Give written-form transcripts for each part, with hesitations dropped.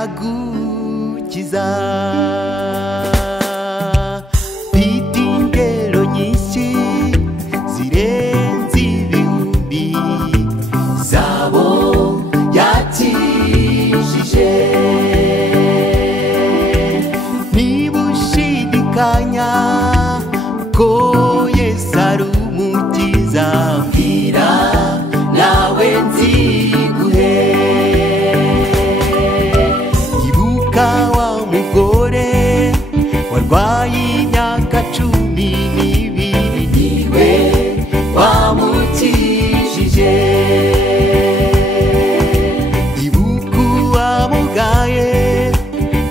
yagukiza. Mfite ingero nyinshi zirenze ibihumbi zabo yakijije. Niba ushidikanya ko Yesu ari umukiza, mbwira nawe nziguhe. Ibuka wa mugore warwaye imyaka 12, niwe wamukijije. Ibuka uwamugaye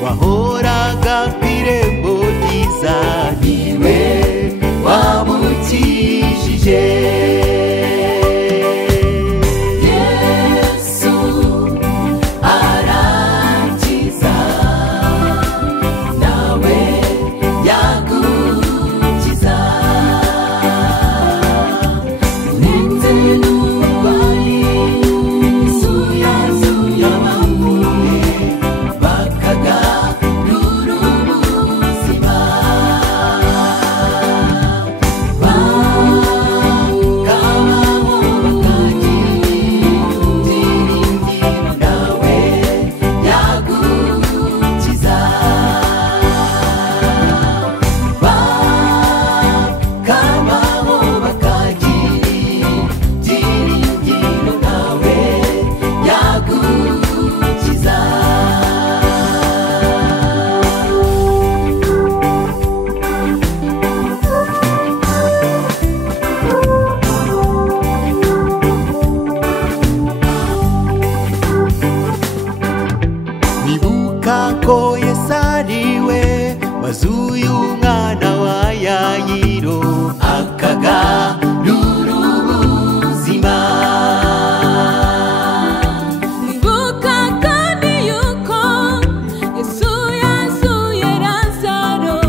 wahoraga ku irembo ryiza, niwe wamukijije. Yesu arakiza, nawe yagukiza. Uretse n'uburwayi, Yesu yazuye abapfuye bakagarura ubuzima. Nibuka ko Yesu ariwe wazuye umwana wa Yayiro akagarura ubuzima. Nibuka kandi yuko Yesu yazuye Lazaro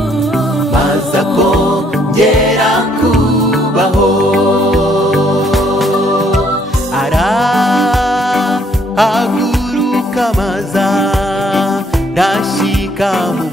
maze akongera kubaho. Arahaguruka maze arashika mu